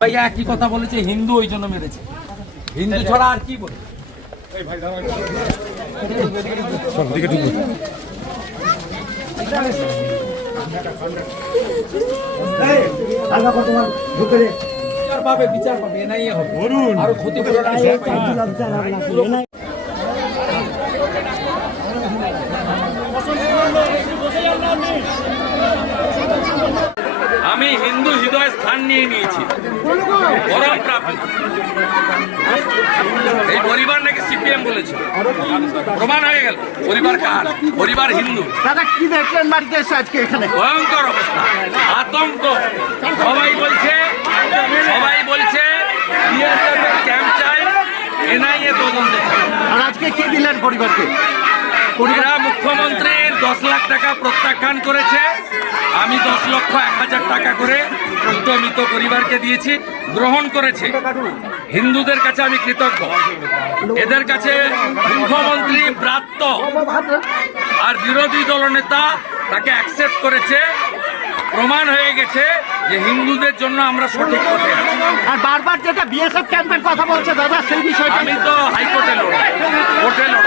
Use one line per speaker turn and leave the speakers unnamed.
ভাইয়া একই কথা বলেছে হিন্দু ওই জন্য মেরেছে হিন্দু ছাড়া আর কি বলে বিচার পাবে বিচার এনআইএ হবে আরও ক্ষতি আমি হিন্দু হৃদয় স্থান নিয়ে নিয়েছি। পরম এই পরিবার নাকি সিপিএম বলেছে। প্রমাণ হয়ে গেল। পরিবার কার? পরিবার হিন্দু।
দাদা কি দেখলেন বাড়িতে এসে আজকে এখানে?
ভয়ঙ্কর অবস্থা। আতঙ্ক। সবাই বলছে সবাই বলছে ক্যাম্প চাই এনআইএ তদন্ত।
আর আজকে কি দিলেন পরিবারকে?
এরা মুখ্যমন্ত্রীর দশ লাখ টাকা প্রত্যাখ্যান করেছে। আমি দশ লক্ষ এক হাজার টাকা করে মৃত মৃত পরিবারকে দিয়েছি গ্রহণ করেছে। হিন্দুদের কাছে আমি কৃতজ্ঞ। এদের কাছে মুখ্যমন্ত্রী ব্রাত্য আর বিরোধী দলনেতা তাকে অ্যাকসেপ্ট করেছে। প্রমাণ হয়ে গেছে যে হিন্দুদের জন্য আমরা সঠিক পথে আছি।
আর বারবার যেটা বিএসএফ ক্যাম্পের কথা বলছে দাদা সেই বিষয়টা
আমি তো হাইকোর্টে লড়ব কোর্টে লড়ব